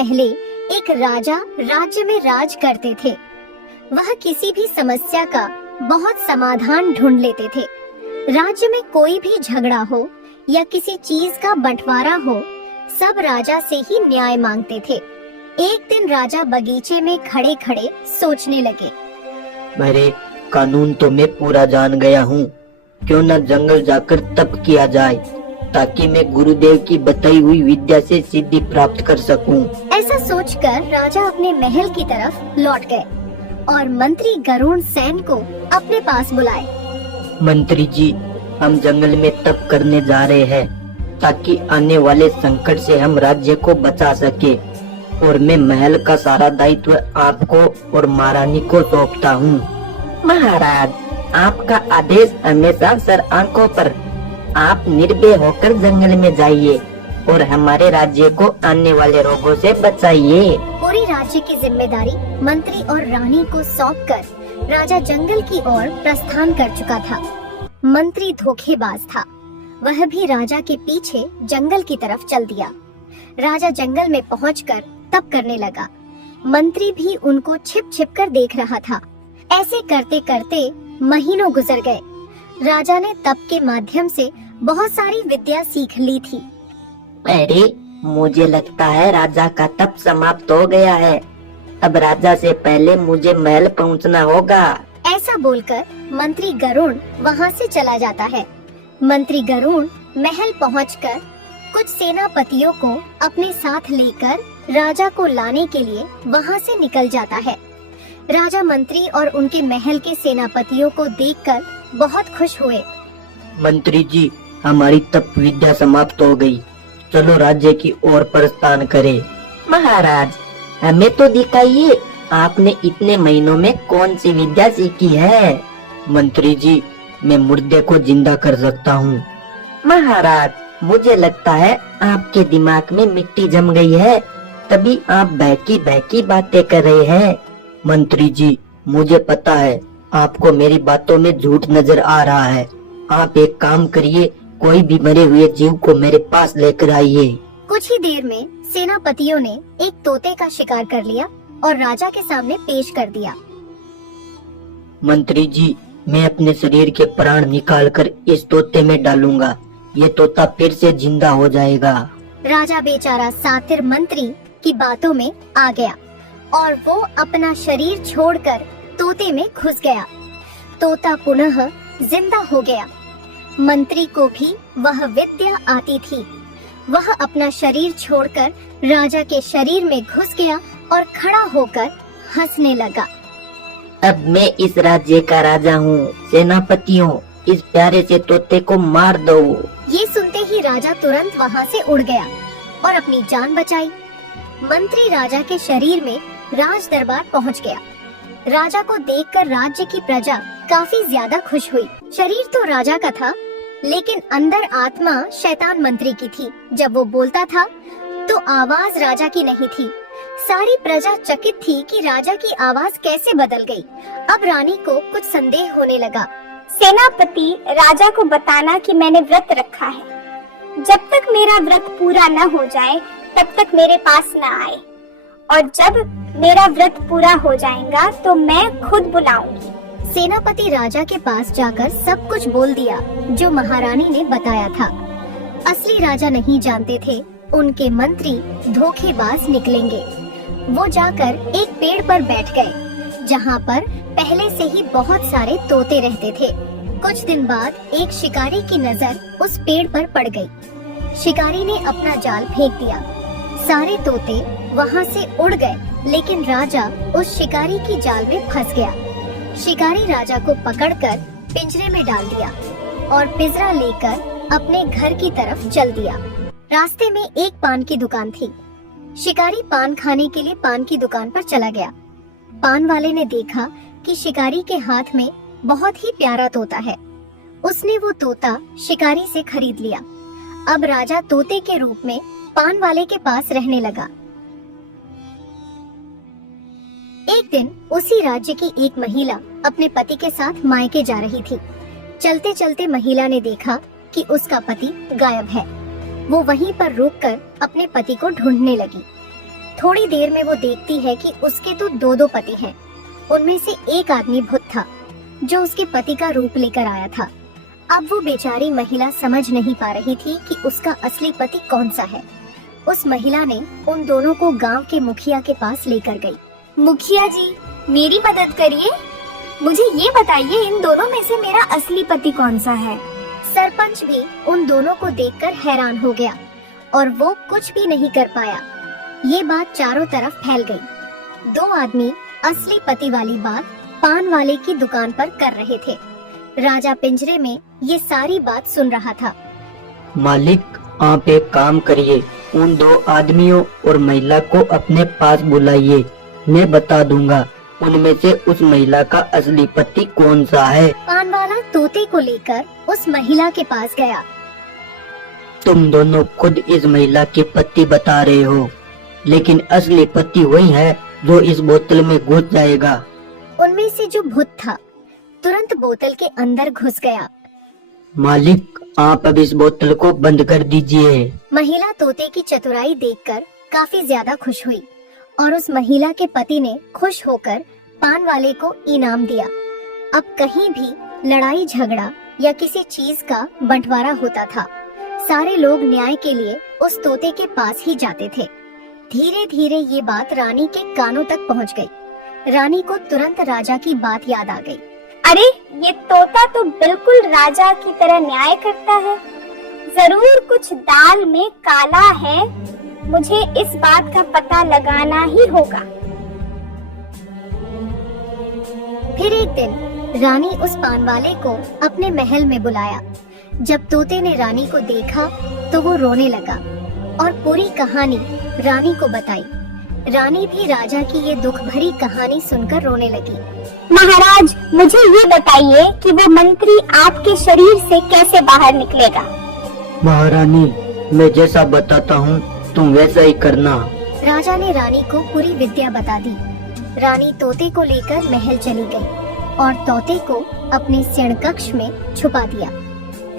पहले एक राजा राज्य में राज करते थे। वह किसी भी समस्या का बहुत समाधान ढूंढ लेते थे। राज्य में कोई भी झगड़ा हो या किसी चीज का बंटवारा हो, सब राजा से ही न्याय मांगते थे। एक दिन राजा बगीचे में खड़े खड़े सोचने लगे, अरे कानून तो मैं पूरा जान गया हूँ, क्यों न जंगल जाकर तप किया जाए ताकि मैं गुरुदेव की बताई हुई विद्या से सिद्धि प्राप्त कर सकूं। ऐसा सोचकर राजा अपने महल की तरफ लौट गए और मंत्री गरुड़ सेन को अपने पास बुलाए। मंत्री जी, हम जंगल में तप करने जा रहे हैं ताकि आने वाले संकट से हम राज्य को बचा सके, और मैं महल का सारा दायित्व आपको और महारानी को सौंपता हूँ। महाराज, आपका आदेश हमेशा सर आंखों पर। आप निर्भय होकर जंगल में जाइए और हमारे राज्य को आने वाले रोगों से बचाइए। पूरी राज्य की जिम्मेदारी मंत्री और रानी को सौंपकर राजा जंगल की ओर प्रस्थान कर चुका था। मंत्री धोखेबाज था, वह भी राजा के पीछे जंगल की तरफ चल दिया। राजा जंगल में पहुंचकर तप करने लगा। मंत्री भी उनको छिप छिप कर देख रहा था। ऐसे करते करते महीनों गुजर गए। राजा ने तप के माध्यम से बहुत सारी विद्या सीख ली थी। अरे, मुझे लगता है राजा का तप समाप्त हो गया है। अब राजा से पहले मुझे महल पहुंचना होगा। ऐसा बोलकर मंत्री गरुड़ वहाँ से चला जाता है। मंत्री गरुड़ महल पहुंचकर कुछ सेनापतियों को अपने साथ लेकर राजा को लाने के लिए वहाँ से निकल जाता है। राजा मंत्री और उनके महल के सेनापतियों को देखकर बहुत खुश हुए। मंत्री जी, हमारी तप विद्या समाप्त हो गई, चलो राज्य की ओर प्रस्थान करें। महाराज, हमें तो दिखाइए, आपने इतने महीनों में कौन सी विद्या सीखी है? मंत्री जी, मैं मुर्दे को जिंदा कर सकता हूँ। महाराज, मुझे लगता है आपके दिमाग में मिट्टी जम गई है, तभी आप बहकी बहकी बातें कर रहे हैं। मंत्री जी, मुझे पता है आपको मेरी बातों में झूठ नजर आ रहा है। आप एक काम करिए, कोई भी मरे हुए जीव को मेरे पास लेकर आइए। कुछ ही देर में सेनापतियों ने एक तोते का शिकार कर लिया और राजा के सामने पेश कर दिया। मंत्री जी, मैं अपने शरीर के प्राण निकालकर इस तोते में डालूंगा, ये तोता फिर से जिंदा हो जाएगा। राजा बेचारा सातिर मंत्री की बातों में आ गया और वो अपना शरीर छोड़कर तोते में घुस गया। तोता पुनः जिंदा हो गया। मंत्री को भी वह विद्या आती थी। वह अपना शरीर छोड़कर राजा के शरीर में घुस गया और खड़ा होकर हंसने लगा। अब मैं इस राज्य का राजा हूँ। सेनापतियों, इस प्यारे से तोते को मार दो। ये सुनते ही राजा तुरंत वहाँ से उड़ गया और अपनी जान बचाई। मंत्री राजा के शरीर में राज दरबार पहुँच गया। राजा को देखकर राज्य की प्रजा काफी ज्यादा खुश हुई। शरीर तो राजा का था, लेकिन अंदर आत्मा शैतान मंत्री की थी। जब वो बोलता था तो आवाज राजा की नहीं थी। सारी प्रजा चकित थी कि राजा की आवाज कैसे बदल गई। अब रानी को कुछ संदेह होने लगा। सेनापति, राजा को बताना कि मैंने व्रत रखा है। जब तक मेरा व्रत पूरा न हो जाए तब तक मेरे पास न आए, और जब मेरा व्रत पूरा हो जाएगा तो मैं खुद बुलाऊंगी। सेनापति राजा के पास जाकर सब कुछ बोल दिया जो महारानी ने बताया था। असली राजा नहीं जानते थे उनके मंत्री धोखेबाज निकलेंगे। वो जाकर एक पेड़ पर बैठ गए जहाँ पर पहले से ही बहुत सारे तोते रहते थे। कुछ दिन बाद एक शिकारी की नजर उस पेड़ पर पड़ गई। शिकारी ने अपना जाल फेंक दिया। सारे तोते वहाँ से उड़ गए, लेकिन राजा उस शिकारी की जाल में फंस गया। शिकारी राजा को पकड़कर पिंजरे में डाल दिया और पिंजरा लेकर अपने घर की तरफ चल दिया। रास्ते में एक पान की दुकान थी। शिकारी पान खाने के लिए पान की दुकान पर चला गया। पान वाले ने देखा कि शिकारी के हाथ में बहुत ही प्यारा तोता है। उसने वो तोता शिकारी से खरीद लिया। अब राजा तोते के रूप में पान वाले के पास रहने लगा। एक दिन उसी राज्य की एक महिला अपने पति के साथ मायके जा रही थी। चलते चलते महिला ने देखा कि उसका पति गायब है। वो वहीं पर रुककर अपने पति को ढूंढने लगी। थोड़ी देर में वो देखती है कि उसके तो दो दो पति हैं। उनमें से एक आदमी भूत था जो उसके पति का रूप लेकर आया था। अब वो बेचारी महिला समझ नहीं पा रही थी कि उसका असली पति कौन सा है। उस महिला ने उन दोनों को गांव के मुखिया के पास लेकर गई। मुखिया जी, मेरी मदद करिए। मुझे ये बताइए, इन दोनों में से मेरा असली पति कौन सा है? सरपंच भी उन दोनों को देखकर हैरान हो गया और वो कुछ भी नहीं कर पाया। ये बात चारों तरफ फैल गई। दो आदमी असली पति वाली बात पान वाले की दुकान पर कर रहे थे। राजा पिंजरे में ये सारी बात सुन रहा था। मालिक, आप एक काम करिए, उन दो आदमियों और महिला को अपने पास बुलाइए। मैं बता दूंगा उनमें से उस महिला का असली पति कौन सा है। पान वाला तोते को लेकर उस महिला के पास गया। तुम दोनों खुद इस महिला के पति बता रहे हो, लेकिन असली पति वही है जो इस बोतल में घुस जाएगा। उनमें से जो भूत था तुरंत बोतल के अंदर घुस गया। मालिक, आप अब इस बोतल को बंद कर दीजिए। महिला तोते की चतुराई देखकर काफी ज्यादा खुश हुई और उस महिला के पति ने खुश होकर पान वाले को इनाम दिया। अब कहीं भी लड़ाई झगड़ा या किसी चीज का बंटवारा होता था, सारे लोग न्याय के लिए उस तोते के पास ही जाते थे। धीरे धीरे ये बात रानी के कानों तक पहुंच गई। रानी को तुरंत राजा की बात याद आ गई। अरे, ये तोता तो बिल्कुल राजा की तरह न्याय करता है। जरूर कुछ दाल में काला है। मुझे इस बात का पता लगाना ही होगा। फिर एक दिन रानी उस पान वाले को अपने महल में बुलाया। जब तोते ने रानी को देखा तो वो रोने लगा और पूरी कहानी रानी को बताई। रानी भी राजा की ये दुख भरी कहानी सुनकर रोने लगी। महाराज, मुझे ये बताइए कि वो मंत्री आपके शरीर से कैसे बाहर निकलेगा? महारानी, मैं जैसा बताता हूँ तुम वैसा ही करना। राजा ने रानी को पूरी विद्या बता दी। रानी तोते को लेकर महल चली गई और तोते को अपने शयन कक्ष में छुपा दिया।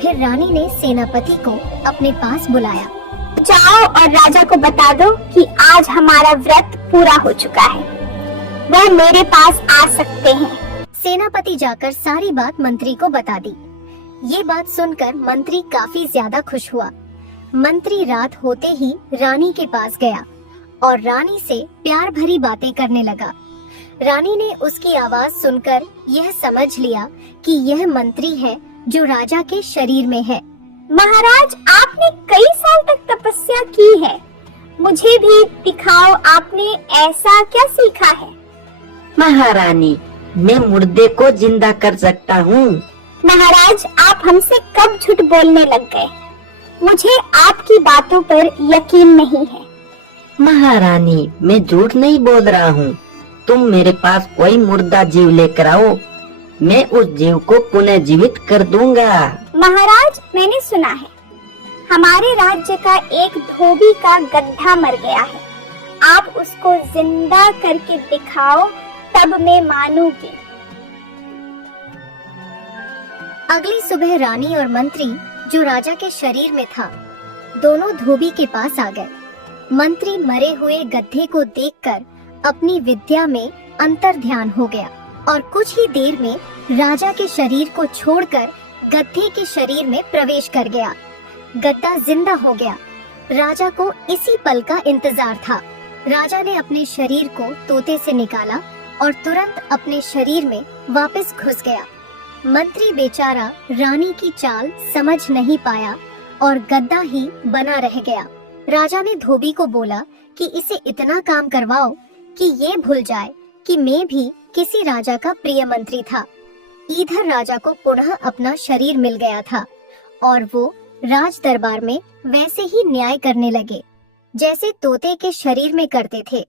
फिर रानी ने सेनापति को अपने पास बुलाया। जाओ और राजा को बता दो कि आज हमारा व्रत पूरा हो चुका है। वह मेरे पास आ सकते हैं। सेनापति जाकर सारी बात मंत्री को बता दी। ये बात सुनकर मंत्री काफी ज्यादा खुश हुआ। मंत्री रात होते ही रानी के पास गया और रानी से प्यार भरी बातें करने लगा। रानी ने उसकी आवाज सुनकर यह समझ लिया कि यह मंत्री है जो राजा के शरीर में है। महाराज, आपने कई साल तक तपस्या की है। मुझे भी दिखाओ, आपने ऐसा क्या सीखा है? महारानी, मैं मुर्दे को जिंदा कर सकता हूँ। महाराज, आप हमसे कब झूठ बोलने लग गए? मुझे आपकी बातों पर यकीन नहीं है। महारानी, मैं झूठ नहीं बोल रहा हूँ। तुम मेरे पास कोई मुर्दा जीव लेकर आओ, मैं उस जीव को पुनः जीवित कर दूंगा। महाराज, मैंने सुना है हमारे राज्य का एक धोबी का गड्ढा मर गया है। आप उसको जिंदा करके दिखाओ, तब मैं मानूंगी। अगली सुबह रानी और मंत्री जो राजा के शरीर में था, दोनों धोबी के पास आ गए। मंत्री मरे हुए गड्ढे को देखकर अपनी विद्या में अंतर ध्यान हो गया और कुछ ही देर में राजा के शरीर को छोड़कर गड्ढे के शरीर में प्रवेश कर गया। गड्ढा जिंदा हो गया। राजा को इसी पल का इंतजार था। राजा ने अपने शरीर को तोते से निकाला और तुरंत अपने शरीर में वापस घुस गया। मंत्री बेचारा रानी की चाल समझ नहीं पाया और गड्ढा ही बना रह गया। राजा ने धोबी को बोला कि इसे इतना काम करवाओ कि ये भूल जाए कि मैं भी किसी राजा का प्रिय मंत्री था। इधर राजा को पुनः अपना शरीर मिल गया था और वो राज दरबार में वैसे ही न्याय करने लगे जैसे तोते के शरीर में करते थे।